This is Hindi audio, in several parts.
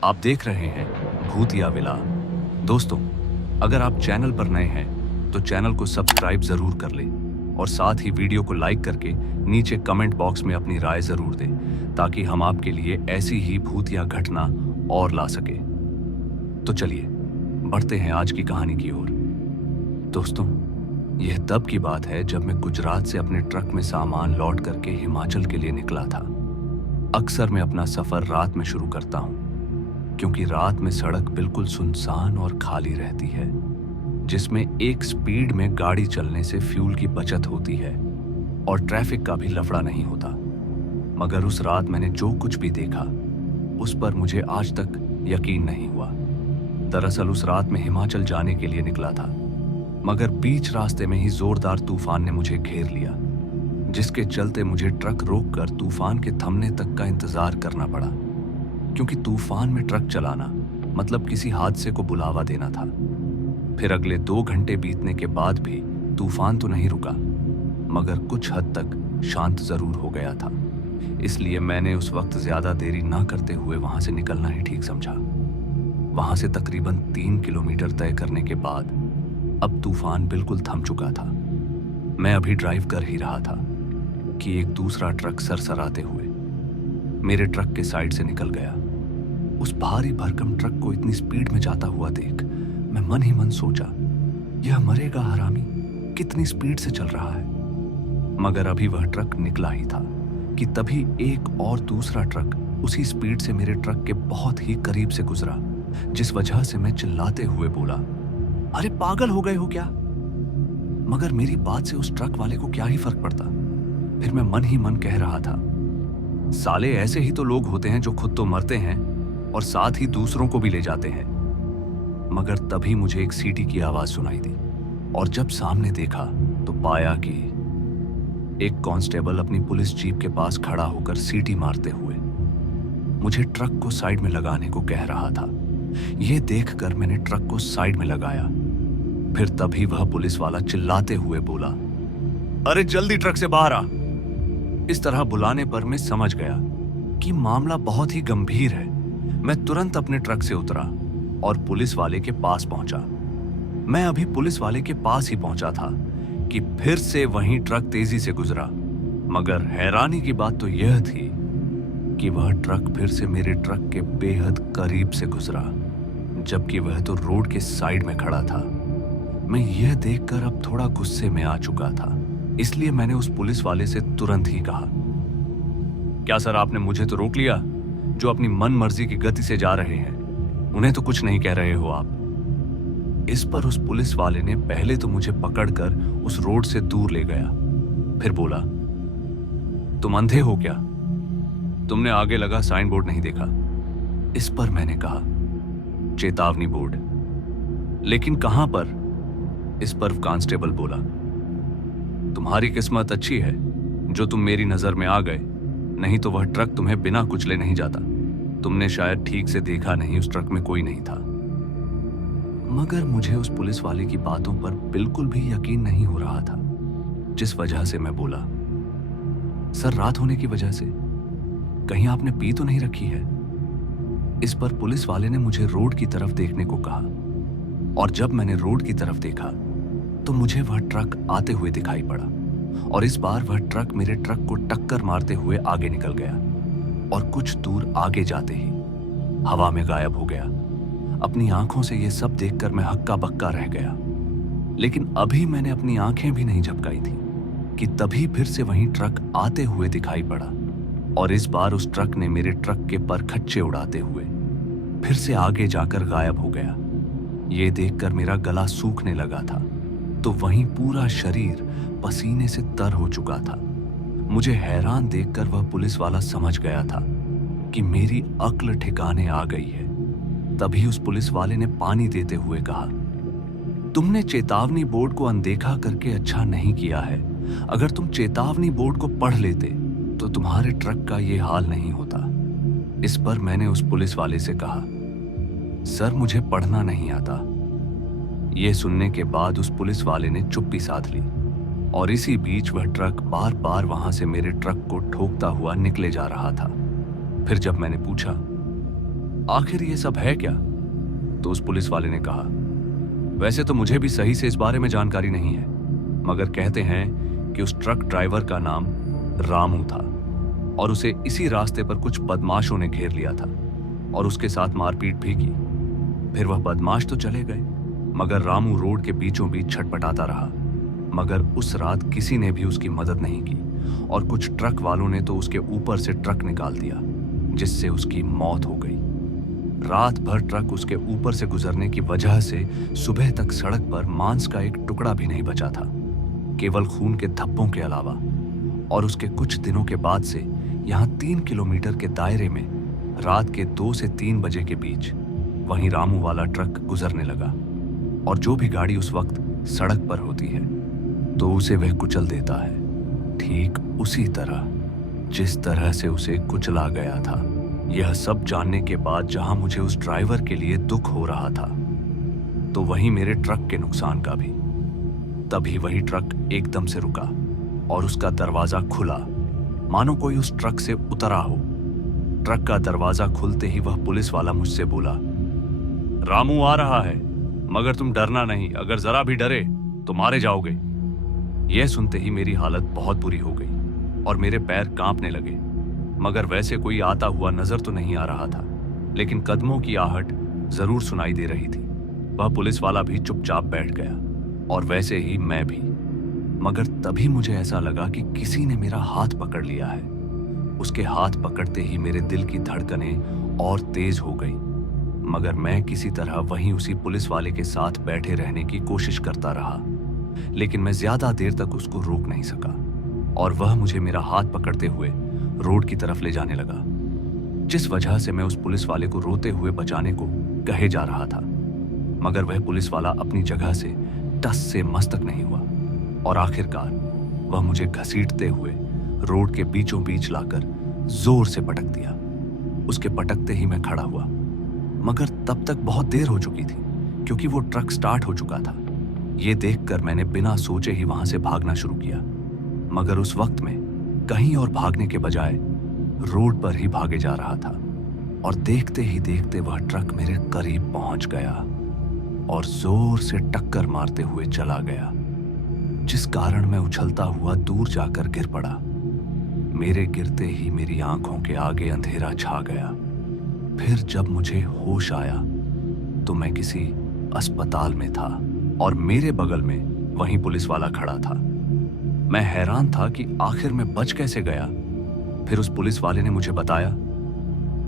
आप देख रहे हैं भूत या विला। दोस्तों, अगर आप चैनल पर नए हैं तो चैनल को सब्सक्राइब जरूर कर लें और साथ ही वीडियो को लाइक करके नीचे कमेंट बॉक्स में अपनी राय जरूर दें ताकि हम आपके लिए ऐसी ही भूत या घटना और ला सके। तो चलिए बढ़ते हैं आज की कहानी की ओर। दोस्तों, यह तब की बात है जब मैं गुजरात से अपने ट्रक में सामान लौट करके हिमाचल के लिए निकला था। अक्सर मैं अपना सफर रात में शुरू करता हूँ क्योंकि रात में सड़क बिल्कुल सुनसान और खाली रहती है, जिसमें एक स्पीड में गाड़ी चलने से फ्यूल की बचत होती है और ट्रैफिक का भी लफड़ा नहीं होता। मगर उस रात मैंने जो कुछ भी देखा उस पर मुझे आज तक यकीन नहीं हुआ। दरअसल उस रात में हिमाचल जाने के लिए निकला था, मगर बीच रास्ते में ही जोरदार तूफान ने मुझे घेर लिया, जिसके चलते मुझे ट्रक रोककर तूफान के थमने तक का इंतजार करना पड़ा, क्योंकि तूफान में ट्रक चलाना मतलब किसी हादसे को बुलावा देना था। फिर अगले 2 घंटे बीतने के बाद भी तूफान तो नहीं रुका, मगर कुछ हद तक शांत जरूर हो गया था। इसलिए मैंने उस वक्त ज्यादा देरी ना करते हुए वहां से निकलना ही ठीक समझा। वहां से तकरीबन 3 किलोमीटर तय करने के बाद अब तूफान बिल्कुल थम चुका था। मैं अभी ड्राइव कर ही रहा था कि एक दूसरा ट्रक सरसराते हुए मेरे ट्रक के साइड से निकल गया। उस भारी भरकम ट्रक को इतनी स्पीड में जाता हुआ देख मैं मन ही मन सोचा, यह मरेगा हरामी, कितनी स्पीड से चल रहा है। मगर अभी वह ट्रक निकला ही था कि तभी एक और दूसरा ट्रक उसी स्पीड से मेरे ट्रक के बहुत ही करीब से गुजरा, जिस वजह से मैं चिल्लाते हुए बोला, अरे पागल हो गए हो क्या? मगर मेरी बात से उस ट्रक वाले को क्या ही फर्क पड़ता। फिर मैं मन ही मन कह रहा था, साले ऐसे ही तो लोग होते हैं जो खुद तो मरते हैं और साथ ही दूसरों को भी ले जाते हैं। मगर तभी मुझे एक सीटी की आवाज सुनाई दी और जब सामने देखा तो पाया कि एक कांस्टेबल अपनी पुलिस जीप के पास खड़ा होकर सीटी मारते हुए मुझे ट्रक को साइड में लगाने को कह रहा था। यह देखकर मैंने ट्रक को साइड में लगाया। फिर तभी वह पुलिस वाला चिल्लाते हुए बोला, अरे जल्दी ट्रक से बाहर आ। इस तरह बुलाने पर मैं समझ गया कि मामला बहुत ही गंभीर है। मैं तुरंत अपने ट्रक से उतरा और पुलिस वाले के पास पहुंचा। मैं अभी पुलिस वाले के पास ही पहुंचा था कि फिर से वहीं ट्रक तेजी से गुजरा। मगर हैरानी की बात तो यह थी कि वह ट्रक फिर से मेरे ट्रक के बेहद करीब से गुजरा, जबकि वह तो रोड के साइड में खड़ा था। मैं यह देखकर अब थोड़ा गुस्से में आ चुका था, इसलिए मैंने उस पुलिस वाले से तुरंत ही कहा, क्या सर आपने मुझे तो रोक लिया? जो अपनी मन मर्जी की गति से जा रहे हैं उन्हें तो कुछ नहीं कह रहे हो आप। इस पर उस पुलिस वाले ने पहले तो मुझे पकड़कर उस रोड से दूर ले गया, फिर बोला, तुम अंधे हो क्या? तुमने आगे लगा साइन बोर्ड नहीं देखा? इस पर मैंने कहा, चेतावनी बोर्ड। लेकिन कहां पर? इस पर कांस्टेबल बोला, तुम्हारी किस्मत अच्छी है जो तुम मेरी नजर में आ गए, नहीं तो वह ट्रक तुम्हें बिना कुचले नहीं जाता। तुमने शायद ठीक से देखा नहीं, उस ट्रक में कोई नहीं था। मगर मुझे उस पुलिस वाले की बातों पर बिल्कुल भी यकीन नहीं हो रहा था, जिस वजह से मैं बोला, सर रात होने की वजह से कहीं आपने पी तो नहीं रखी है? इस पर पुलिस वाले ने मुझे रोड की तरफ देखने को कहा और जब मैंने रोड की तरफ देखा तो मुझे वह ट्रक आते हुए दिखाई पड़ा और इस बार वह ट्रक मेरे ट्रक को टक्कर मारते हुए आगे निकल गया और कुछ दूर आगे जाते ही हवा में गायब हो गया। अपनी आंखों से यह सब देखकर मैं हक्का बक्का रह गया। लेकिन अभी मैंने अपनी आंखें भी नहीं झपकाई थी कि तभी फिर से वहीं ट्रक आते हुए दिखाई पड़ा और इस बार उस ट्रक ने मेरे ट्रक के परखच्चे उड़ाते हुए फिर से आगे जाकर गायब हो गया। ये देखकर मेरा गला सूखने लगा था तो वहीं पूरा शरीर पसीने से तर हो चुका था। मुझे हैरान देखकर वह पुलिस वाला समझ गया था कि मेरी अक्ल ठिकाने आ गई है। तभी उस पुलिस वाले ने पानी देते हुए कहा, तुमने चेतावनी बोर्ड को अनदेखा करके अच्छा नहीं किया है। अगर तुम चेतावनी बोर्ड को पढ़ लेते तो तुम्हारे ट्रक का ये हाल नहीं होता। इस पर मैंने उस पुलिस वाले से कहा, सर मुझे पढ़ना नहीं आता। यह सुनने के बाद उस पुलिस वाले ने चुप्पी साध ली और इसी बीच वह ट्रक बार बार वहां से मेरे ट्रक को ठोकता हुआ निकले जा रहा था। फिर जब मैंने पूछा, आखिर ये सब है क्या? तो उस पुलिस वाले ने कहा, वैसे तो मुझे भी सही से इस बारे में जानकारी नहीं है, मगर कहते हैं कि उस ट्रक ड्राइवर का नाम रामू था और उसे इसी रास्ते पर कुछ बदमाशों ने घेर लिया था और उसके साथ मारपीट भी की। फिर वह बदमाश तो चले गए, मगर रामू रोड के बीचों बीच छटपटाता रहा। मगर उस रात किसी ने भी उसकी मदद नहीं की और कुछ ट्रक वालों ने तो उसके ऊपर से ट्रक निकाल दिया, जिससे उसकी मौत हो गई। रात भर ट्रक उसके ऊपर से गुजरने की वजह से सुबह तक सड़क पर मांस का एक टुकड़ा भी नहीं बचा था, केवल खून के धब्बों के अलावा। और उसके कुछ दिनों के बाद से यहाँ 3 किलोमीटर के दायरे में रात के 2 से 3 बजे के बीच वहीं रामू वाला ट्रक गुजरने लगा और जो भी गाड़ी उस वक्त सड़क पर होती है तो उसे वह कुचल देता है, ठीक उसी तरह जिस तरह से उसे कुचला गया था। यह सब जानने के बाद जहां मुझे उस ड्राइवर के लिए दुख हो रहा था, तो वहीं मेरे ट्रक के नुकसान का भी। तभी वही ट्रक एकदम से रुका और उसका दरवाजा खुला, मानो कोई उस ट्रक से उतरा हो। ट्रक का दरवाजा खुलते ही वह पुलिस वाला मुझसे बोला, रामू आ रहा है, मगर तुम डरना नहीं, अगर जरा भी डरे तो मारे जाओगे। यह सुनते ही मेरी हालत बहुत बुरी हो गई और मेरे पैर कांपने लगे। मगर वैसे कोई आता हुआ नजर तो नहीं आ रहा था, लेकिन कदमों की आहट जरूर सुनाई दे रही थी। वह पुलिस वाला भी चुपचाप बैठ गया और वैसे ही मैं भी। मगर तभी मुझे ऐसा लगा कि किसी ने मेरा हाथ पकड़ लिया है। उसके हाथ पकड़ते ही मेरे दिल की धड़कनें और तेज हो गई, मगर मैं किसी तरह वहीं उसी पुलिस वाले के साथ बैठे रहने की कोशिश करता रहा। लेकिन मैं ज्यादा देर तक उसको रोक नहीं सका और वह मुझे मेरा हाथ पकड़ते हुए रोड की तरफ ले जाने लगा, जिस वजह से मैं उस पुलिस वाले को रोते हुए बचाने को कहे जा रहा था। मगर वह पुलिस वाला अपनी जगह से टस से मस तक नहीं हुआ और आखिरकार वह मुझे घसीटते हुए रोड के बीचों बीच लाकर जोर से पटक दिया। उसके पटकते ही मैं खड़ा हुआ, मगर तब तक बहुत देर हो चुकी थी क्योंकि वो ट्रक स्टार्ट हो चुका था। ये देखकर मैंने बिना सोचे ही वहां से भागना शुरू किया, मगर उस वक्त में कहीं और भागने के बजाय रोड पर ही भागे जा रहा था और देखते ही देखते वह ट्रक मेरे करीब पहुंच गया और जोर से टक्कर मारते हुए चला गया, जिस कारण मैं उछलता हुआ दूर जाकर गिर पड़ा। मेरे गिरते ही मेरी आंखों के आगे अंधेरा छा गया। फिर जब मुझे होश आया तो मैं किसी अस्पताल में था और मेरे बगल में वहीं पुलिस वाला खड़ा था। मैं हैरान था कि आखिर मैं बच कैसे गया। फिर उस पुलिस वाले ने मुझे बताया,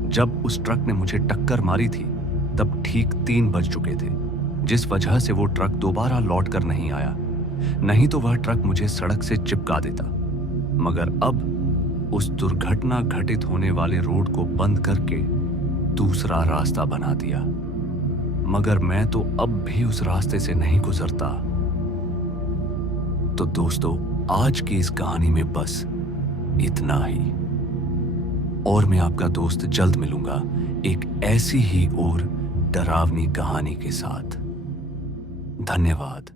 जब उस ट्रक ने मुझे टक्कर मारी थी तब ठीक 3 बज चुके थे, जिस वजह से वो ट्रक दोबारा लौट कर नहीं आया, नहीं तो वह ट्रक मुझे सड़क से चिपका देता। मगर अब उस दुर्घटना घटित होने वाले रोड को बंद करके दूसरा रास्ता बना दिया, मगर मैं तो अब भी उस रास्ते से नहीं गुजरता। तो दोस्तों, आज की इस कहानी में बस इतना ही, और मैं आपका दोस्त जल्द मिलूंगा एक ऐसी ही और डरावनी कहानी के साथ। धन्यवाद।